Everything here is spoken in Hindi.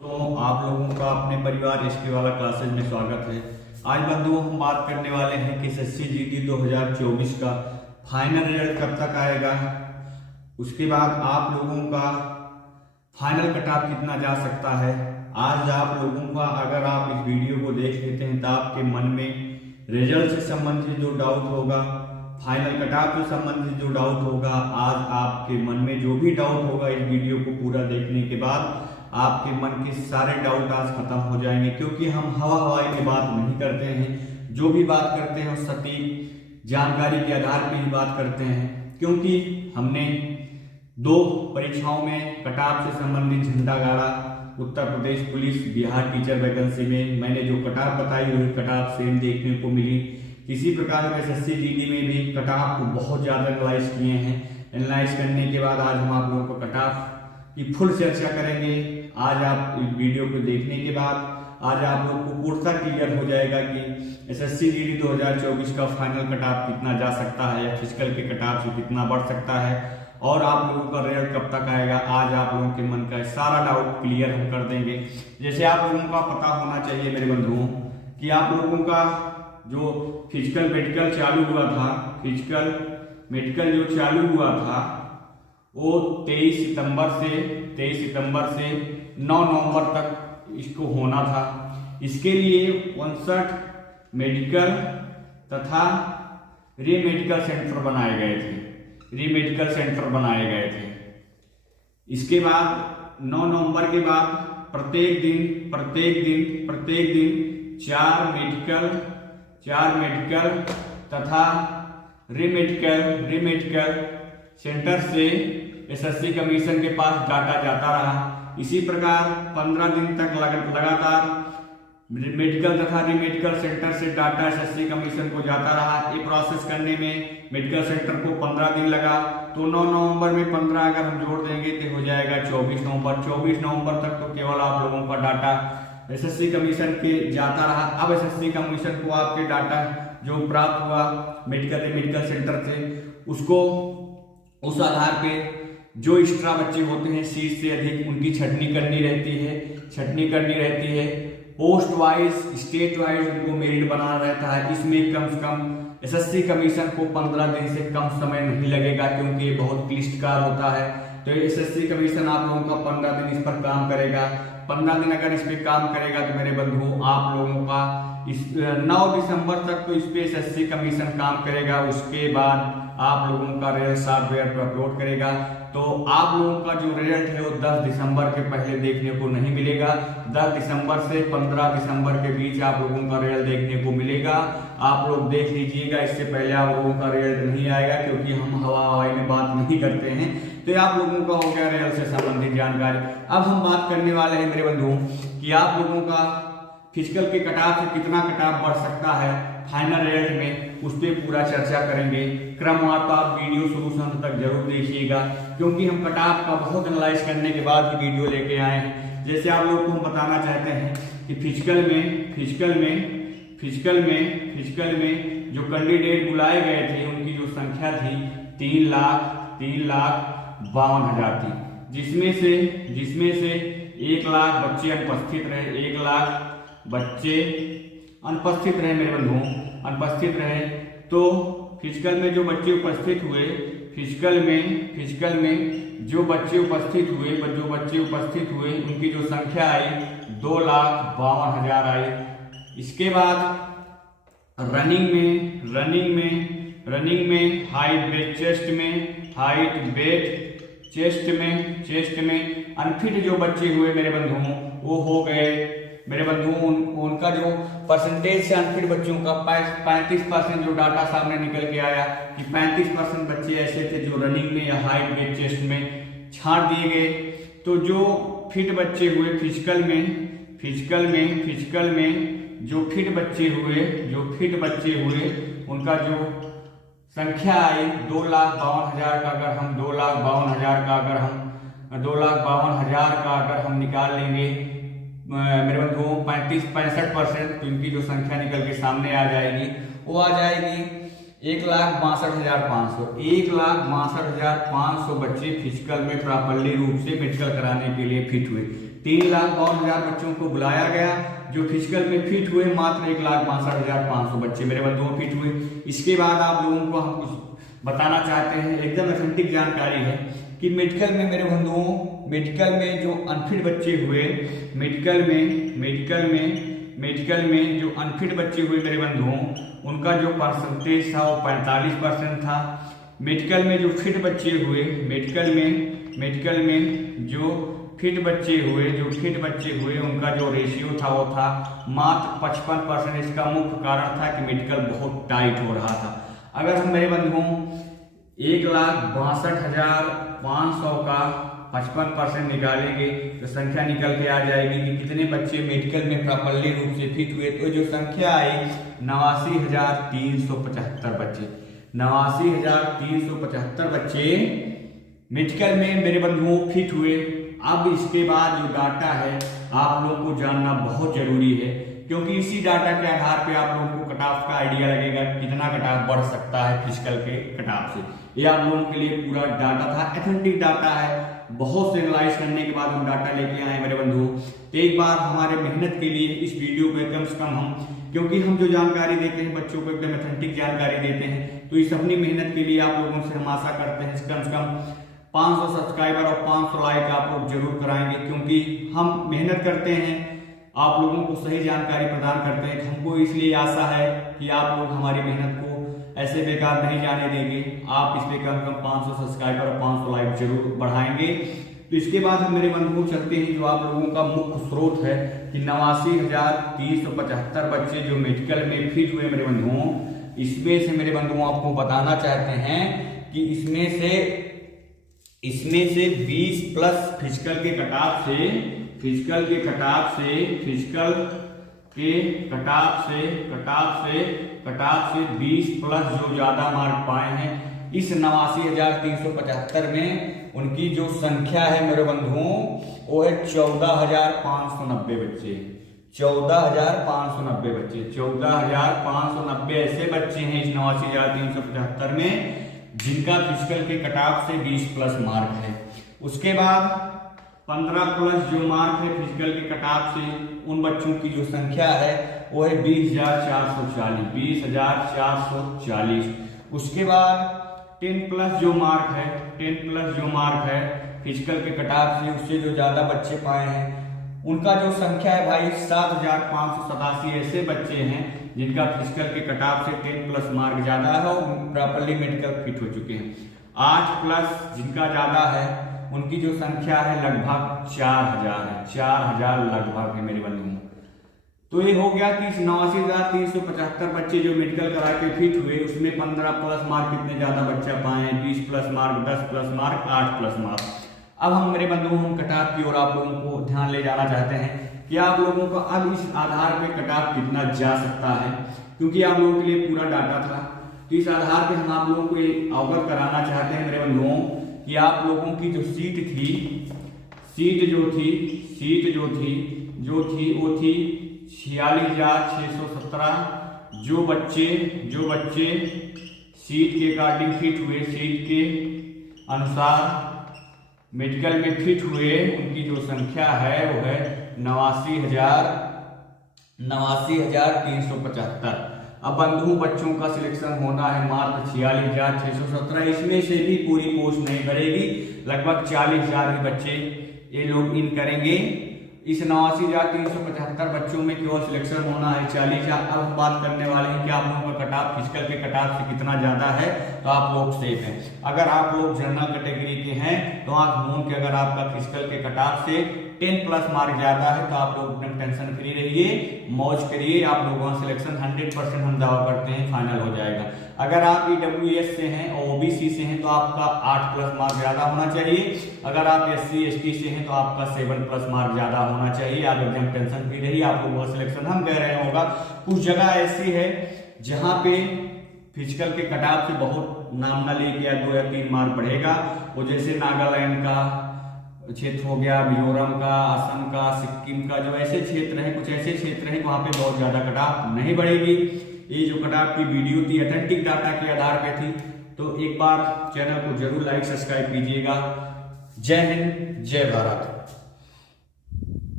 तो आप लोगों का अपने परिवार एसके वाला क्लासेज में स्वागत है। आज बंधुओं हम बात करने वाले हैं कि एसएससी जीडी 2024 का फाइनल रिजल्ट कब तक आएगा, उसके बाद आप लोगों का फाइनल कट ऑफ कितना जा सकता है। आज आप लोगों का अगर आप इस वीडियो को देख लेते हैं तो आपके मन में रिजल्ट से संबंधित जो डाउट होगा, फाइनल कट ऑफ से संबंधित जो डाउट होगा, आज आपके मन में जो भी डाउट होगा इस वीडियो को पूरा देखने के बाद आपके मन के सारे डाउट आज खत्म हो जाएंगे। क्योंकि हम हवाई में बात नहीं करते हैं, जो भी बात करते हैं सटीक जानकारी के आधार पर ही बात करते हैं। क्योंकि हमने 2 परीक्षाओं में कट ऑफ से संबंधित झंडा गाड़ा। Uttar Pradesh police Bihar teacher vacancy में मैंने जो कट ऑफ बताई हुई कट ऑफ सेम देखने को मिली। किसी प्रकार के एसएससी जीडी में भी कट ऑफ को बहुत ज़्यादा एनालाइज किए हैं। एनालाइज करने के बाद आज हम आप लोगों को कट ऑफ की फुल चर्चा करेंगे। आज आप इस वीडियो को देखने के बाद आज आप लोग को पूर्णतः क्लियर हो जाएगा कि एसएससी जीडी 2024 का फाइनल कट ऑफ कितना जा सकता है या फिजिकल के कट ऑफ से कितना बढ़ सकता है और आप लोगों का रिजल्ट कब तक आएगा। आज आप लोगों के मन का सारा डाउट क्लियर हम कर देंगे। जैसे आप लोगों का पता होना चाहिए मेरे बंधुओं कि आप लोगों का जो फिजिकल मेडिकल चालू हुआ था, फिजिकल मेडिकल जो चालू हुआ था वो 23 सितंबर से 9 नवंबर तक इसको होना था। इसके लिए 59 मेडिकल तथा रीमेडिकल सेंटर बनाए गए थे। इसके बाद 9 नवंबर के बाद प्रत्येक दिन 4 मेडिकल तथा रीमेडिकल सेंटर से एसएससी कमीशन के पास डाटा जाता रहा। इसी प्रकार 15 दिन तक लगातार मेडिकल तथा रीमेडिकल सेंटर से डाटा एसएससी कमीशन को जाता रहा। ये प्रोसेस करने में मेडिकल सेंटर को 15 दिन लगा। तो 9 नवंबर में 15 अगर हम जोड़ देंगे तो हो जाएगा 24 नवंबर। 24 नवंबर तक तो केवल आप लोगों का डाटा एसएससी कमीशन के जाता रहा। अब एसएससी कमीशन को आपके डाटा जो प्राप्त हुआ मेडिकल रीमेडिकल सेंटर से, उसको उस आधार पे जो एक्स्ट्रा बच्चे होते हैं 60 से अधिक उनकी छटनी करनी रहती है। पोस्ट वाइज स्टेट वाइज उनको मेरिट बनाना रहता है। इसमें कम से कम एसएससी कमीशन को 15 दिन से कम समय नहीं लगेगा क्योंकि ये बहुत क्लिष्टकार होता है। तो एसएससी कमीशन आप लोगों का 15 दिन इस पर काम करेगा। 15 दिन अगर इस पे काम करेगा तो मेरे बंधुओं आप लोगों का इस 9 दिसंबर तक तो इस पे एसएससी कमीशन काम करेगा। उसके बाद आप लोगों का रिजल्ट सॉफ्टवेयर पर अपलोड करेगा। तो आप लोगों का जो रिजल्ट है वो 10 दिसंबर के पहले देखने को नहीं मिलेगा। 10 दिसंबर से 15 दिसंबर के बीच आप लोगों का रिजल्ट देखने को मिलेगा। आप लोग देख लीजिएगा, इससे पहले आप लोगों का रिजल्ट नहीं आएगा क्योंकि हम हवाई में बात नहीं करते हैं। तो आप लोगों का हो गया रिजल्ट से संबंधित जानकारी। अब हम बात करने वाले हैं मेरे बंधुओं कि आप लोगों का फिजिकल के कट ऑफ से कितना कट ऑफ बढ़ सकता है फाइनल रिजल्ट में, उस पर पूरा चर्चा करेंगे। क्रमवार तो आप वीडियो शुरू से अंत तक जरूर देखिएगा क्योंकि हम कट ऑफ का बहुत एनालाइज करने के बाद ही वीडियो लेके आए हैं। जैसे आप लोगों को हम बताना चाहते हैं कि फिजिकल में जो कैंडिडेट बुलाए गए थे उनकी जो संख्या थी 3,52,000 थी, जिसमें से 1 लाख बच्चे अनुपस्थित रहे। 1 लाख बच्चे अनुपस्थित रहे मेरे बंधुओं, अनुपस्थित रहे। तो फिजिकल में जो बच्चे उपस्थित हुए, फिजिकल में जो बच्चे उपस्थित हुए उनकी जो संख्या आई 2,52,000 आई। इसके बाद रनिंग में हाइट वेट चेस्ट में अनफिट जो बच्चे हुए मेरे बंधुओं वो हो गए मेरे बंधुओं। उनका जो परसेंटेज से अनफिट बच्चों का 35% जो डाटा सामने निकल के आया कि 35% बच्चे ऐसे थे जो रनिंग में या हाइट वेट चेस्ट में छांट दिए गए। तो जो फिट बच्चे हुए फिजिकल में जो फिट बच्चे हुए उनका जो संख्या आई 2,52,000 का अगर हम 2,52,000 का अगर हम निकाल लेंगे मेरे बंधुओं 35-65% तो इनकी जो संख्या निकल के सामने आ जाएगी, वो आ जाएगी 1,62,500 बच्चे फिजिकल में प्रॉपरली रूप से मेडिकल कराने के लिए फिट हुए। 3,62,000 बच्चों को बुलाया गया जो फिजिकल में फिट हुए। मात्र 1,62,500 बच्चे मेरे बंधुओं फिट हुए। इसके बाद आप लोगों को हम कुछ बताना चाहते हैं, एकदम ऑथेंटिक जानकारी है कि मेडिकल में मेरे बंधुओं, मेडिकल में जो अनफिट बच्चे हुए, मेडिकल में जो अनफिट बच्चे हुए मेरे बंधुओं, उनका जो परसेंटेज था वो 45% था। मेडिकल में जो फिट बच्चे हुए, मेडिकल में जो फिट बच्चे हुए उनका जो रेशियो था वो था मात्र 55%। इसका मुख्य कारण था कि मेडिकल बहुत टाइट हो रहा था। अगर हम मेरे बंधुओं 1,62,500 का 55% निकालेंगे तो संख्या निकल के आ जाएगी कि कितने बच्चे मेडिकल में प्रॉपर्ली रूप से फिट हुए। तो जो संख्या आई 89,375 बच्चे, 89,375 बच्चे मेडिकल में मेरे बंधुओं फिट हुए। अब इसके बाद जो डाटा है आप लोगों को जानना बहुत जरूरी है, क्योंकि इसी डाटा के आधार पे आप लोगों को कट ऑफ का आइडिया लगेगा कितना कट ऑफ बढ़ सकता है फिजिकल के कट ऑफ से। ये आप लोगों के लिए पूरा डाटा था, ऑथेंटिक डाटा है। बहुत से एनालाइज करने के बाद हम डाटा लेके आए मेरे बंधुओं। तो एक बार हमारे मेहनत के लिए इस वीडियो को कम से कम हम, क्योंकि हम जो जानकारी देते हैं बच्चों को एकदम ऑथेंटिक जानकारी देते हैं, तो इस अपनी मेहनत के लिए आप लोगों से हम आशा करते हैं कम से कम 500 सब्सक्राइबर और 500 लाइक आप लोग जरूर कराएंगे, क्योंकि हम मेहनत करते हैं, आप लोगों को सही जानकारी प्रदान करते हैं। हमको इसलिए आशा है कि आप लोग हमारी मेहनत को ऐसे बेकार नहीं जाने देंगे। आप इसलिए कम से कम 500 सब्सक्राइबर और 500 लाइक जरूर बढ़ाएंगे। तो इसके बाद हम मेरे बंधुओं चलते हैं जो आप लोगों का मुख्य स्रोत है कि 89,375 बच्चे जो मेडिकल में फिट हुए मेरे बंधुओं। इसमें से मेरे बंधुओं आपको बताना चाहते हैं कि इसमें से 20 प्लस फिजिकल के कटाव से 20 प्लस जो ज्यादा मार्क पाए हैं इस 89,375 में उनकी जो संख्या है मेरे बंधुओं वो है 14,590 बच्चे। 14,590 ऐसे बच्चे हैं इस 89,375 में जिनका फिजिकल के कटाव से 20 प्लस मार्क है। उसके बाद 15 प्लस जो मार्क है फिजिकल के कटाव से उन बच्चों की जो संख्या है वो है 20,440। उसके बाद 10 प्लस जो मार्क है फिजिकल के कटाव से उससे जो ज्यादा बच्चे पाए हैं उनका जो संख्या है भाई 7,587 ऐसे बच्चे हैं जिनका फिजिकल के कटाव से 10 प्लस मार्क ज्यादा है और प्रॉपर्ली मेडिकल फिट हो चुके हैं। 8 प्लस जिनका ज्यादा है उनकी जो संख्या है लगभग 4,000 लगभग है मेरे बंधुओं। तो ये हो गया कि 89,375 बच्चे जो मेडिकल करा के फिट हुए उसमें 15 प्लस मार्क कितने ज्यादा बच्चा पाए हैं, 20 plus mark, 10 plus mark, 8 plus mark. अब हम मेरे बंधुओं हम कट ऑफ की ओर आप लोगों को ध्यान ले जाना चाहते हैं कि आप लोगों को अब इस आधार पे कट ऑफ कितना जा सकता है, क्योंकि आप लोगों के लिए पूरा डाटा था। तो इस आधार पे हम आप लोगों को अवगत कराना चाहते हैं मेरे बंधुओं कि आप लोगों की जो सीट जो थी वो थी 46,617। जो बच्चे सीट के अकॉर्डिंग फिट हुए, सीट के अनुसार मेडिकल में फिट हुए उनकी जो संख्या है वो है 89,375। अब बंधु बच्चों का सिलेक्शन होना है मात्र 46,617। इसमें से भी पूरी पोस्ट नहीं भरेगी, लगभग 40,000 ही बच्चे ये लोग इन करेंगे। इस 89,375 बच्चों में केवल सिलेक्शन होना है 40,000। अब हम बात करने वाले हैं कि आप लोगों का कट ऑफ फिजिकल के कट ऑफ से कितना ज्यादा है तो आप लोग सेफ हैं। अगर आप लोग जनरल कैटेगरी के हैं तो आप नोन के अगर आपका फिजिकल के कट ऑफ से 10 प्लस मार्क ज्यादा है तो आप लोग एकदम टेंशन फ्री रहिए, मौज करिए। आप लोगों का सिलेक्शन 100% हम दावा करते हैं फाइनल हो जाएगा। अगर आप EWS से हैं और OBC से हैं तो आपका 8 प्लस मार्क ज्यादा होना चाहिए। अगर आप SC ST से हैं तो आपका 7 प्लस मार्क ज्यादा होना चाहिए। आप एकदम टेंशन फ्री रहिए, आप लोगों का सिलेक्शन हम कह रहे होगा। कुछ जगह ऐसी है जहां पे फिजिकल के कट ऑफ से बहुत नामना लेके 2 या 3 मार्क बढ़ेगा, वो जैसे नागालैंड का क्षेत्र हो गया, मिजोरम का, असम का, सिक्किम का, जो ऐसे क्षेत्र हैं, कुछ ऐसे क्षेत्र हैं वहां पे बहुत ज्यादा कट ऑफ नहीं बढ़ेगी। ये जो कट ऑफ की वीडियो थी ऑथेंटिक डाटा के आधार पे थी। तो एक बार चैनल को जरूर लाइक सब्सक्राइब कीजिएगा। जय हिंद, जय भारत।